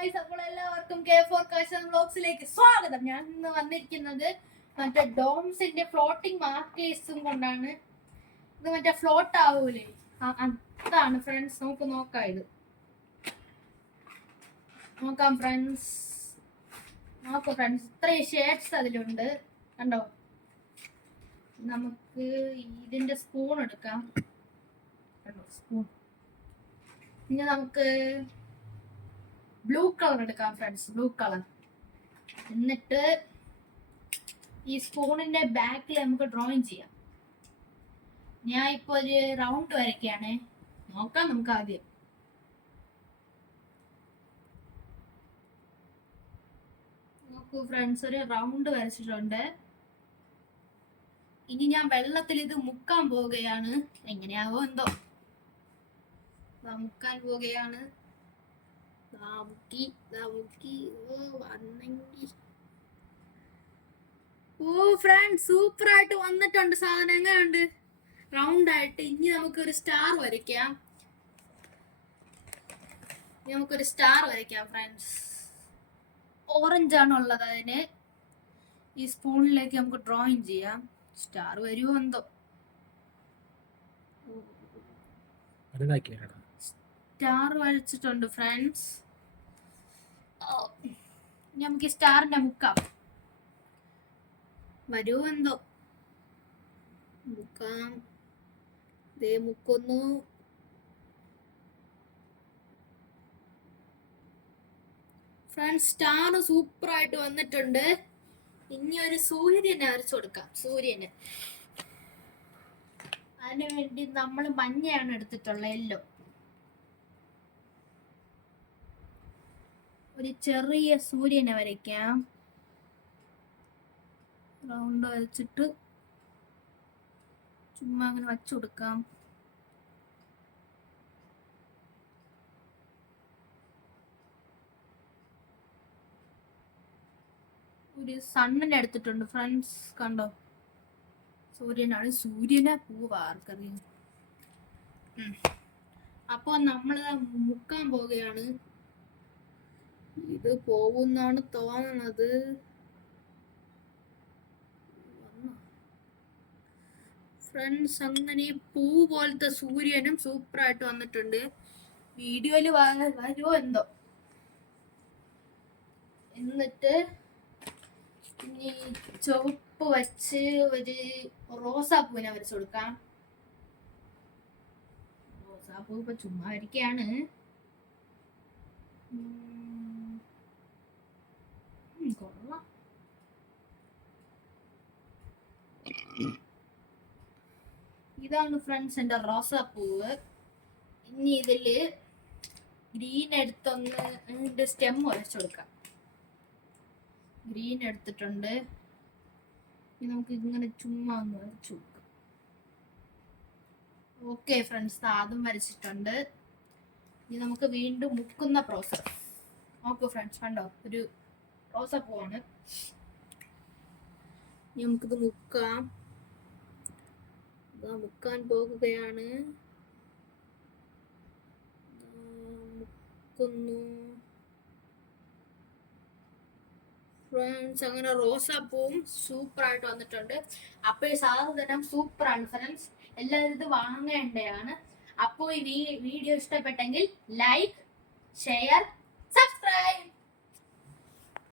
Guys, അപ്പോൾ എല്ലാവർക്കും K4 കാശൻ വ്ലോഗ്സിലേക്ക് സ്വാഗതം. ഞാൻ ഇന്ന് വന്നിരിക്കുന്നത് മറ്റേ ഡോംസിന്റെ ഫ്ലോട്ടിംഗ് മാർക്കേഴ്സും കൊണ്ടാണ്. ഇത് മറ്റേ ഫ്ലോട്ട് ആവൂലേ, അതാണ് ഫ്രണ്ട്സ്. നമുക്ക് നോക്കാം, ഇത് നോക്കാം ഫ്രണ്ട്സ്. നോക്കാം ഫ്രണ്ട്സ്, ഇത്രയും ഷേഡ്സ് അതിലുണ്ട്, കണ്ടോ. നമുക്ക് ഇതിന്റെ സ്പൂൺ എടുക്കാം, കണ്ടോ സ്പൂൺ. ഇനി നമുക്ക് ബ്ലൂ കളർ എടുക്കാം ഫ്രണ്ട്സ്, ബ്ലൂ കളർ. എന്നിട്ട് ഈ സ്പൂണിന്റെ ബാക്കിൽ നമുക്ക് ഡ്രോയിങ് ചെയ്യാം. ഞാൻ ഇപ്പൊ ഒരു റൗണ്ട് വരയ്ക്കാണ്, നോക്കാം നമുക്ക് ആദ്യം. നോക്കൂ ഫ്രണ്ട്സ്, ഒരു റൗണ്ട് വരച്ചിട്ടുണ്ട്. ഇനി ഞാൻ വെള്ളത്തിൽ ഇത് മുക്കാൻ പോവുകയാണ്. എങ്ങനെയാവോ എന്തോ, മുക്കാൻ പോവുകയാണ്. ഓ ഫ്രണ്ട്സ്, സൂപ്പർ ആയിട്ട് വന്നിട്ടുണ്ട് സാധനം. എങ്ങനെയുണ്ട് റൗണ്ട് ആയിട്ട്? ഇനി നമുക്കൊരു സ്റ്റാർ വരയ്ക്കാം. ഫ്രണ്ട്സ്. ഓറഞ്ച് ആണ് ഉള്ളത് അതിന്. ഈ സ്പൂണിലേക്ക് നമുക്ക് ഡ്രോയിങ് ചെയ്യാം. സ്റ്റാർ വരുമോ എന്തോ. സ്റ്റാർ വരച്ചിട്ടുണ്ട് ഫ്രണ്ട്സ്. നമുക്ക് സ്റ്റാറിന്റെ മുക്കാം. വരുമോ എന്തോ, മുക്കാം. ദേ മുക്കുന്നു. ഫ്രണ്ട്സ്, സ്റ്റാർ സൂപ്പർ ആയിട്ട് വന്നിട്ടുണ്ട്. ഇനി ഒരു സൂര്യനെ വരച്ചു കൊടുക്കാം. സൂര്യന് അതിനു വേണ്ടി നമ്മൾ മഞ്ഞയാണ് എടുത്തിട്ടുള്ളത്, യെല്ലോ. ഒരു ചെറിയ സൂര്യനെ വരയ്ക്കാം. റൗണ്ട് വരച്ചിട്ട് ചുമ്മാ അങ്ങനെ വച്ചു കൊടുക്കാം. ഒരു സണ്ണിനെ എടുത്തിട്ടുണ്ട് ഫ്രണ്ട്സ്, കണ്ടോ. സൂര്യനാണ്, സൂര്യനെ പൂവാർക്കറിയാം. അപ്പൊ നമ്മള് മുക്കാൻ പോവുകയാണ്. ഇത് പോകുന്നാണ് തോന്നുന്നത്. ഫ്രണ്ട്സ്, അങ്ങനെ പൂ പോലത്തെ സൂര്യനും സൂപ്പർ ആയിട്ട് വന്നിട്ടുണ്ട്. വീഡിയോയില് വരുമോ എന്തോ. എന്നിട്ട് ഇനി ചുവപ്പ് വച്ച് ഒരു റോസാപ്പൂവിനെ വരച്ചു കൊടുക്കാം. റോസാപ്പൂ ഇപ്പൊ ചുമ്മാ വരയ്ക്കാണ്. കൊള്ളാം. ഇതാണ് ഫ്രണ്ട്സ് എന്റെ റോസാപ്പൂവ്. ഇനി ഇതില് ഗ്രീൻ എടുത്തൊന്ന് ഇതിന്റെ സ്റ്റെം വരച്ചു കൊടുക്കാം. ഗ്രീൻ എടുത്തിട്ടുണ്ട്. ഇനി നമുക്ക് ഇങ്ങനെ ചുമ്മാ ഒന്ന് വരച്ചു കൊടുക്കാം. ഓക്കെ ഫ്രണ്ട്സ്, അതും വരച്ചിട്ടുണ്ട്. ഇനി നമുക്ക് വീണ്ടും മുക്കുന്ന പ്രോസസ് നോക്കൂ ഫ്രണ്ട്സ്. കണ്ടോ, ഒരു റോസാപ്പൂവാണ്. ഇനി നമുക്കിത് മുക്കാം. മുക്കാൻ പോകുകയാണ്. മുക്കുന്നു ഫ്രണ്ട്സ്. അങ്ങനെ റോസാപ്പൂവും സൂപ്പർ ആയിട്ട് വന്നിട്ടുണ്ട്. അപ്പോൾ ഈ സാധനം സൂപ്പറാണ് ഫ്രണ്ട്സ്. എല്ലാവരും ഇത് വാങ്ങേണ്ടതാണ്. അപ്പോൾ ഈ വീഡിയോ ഇഷ്ടപ്പെട്ടെങ്കിൽ ലൈക്ക്, ഷെയർ,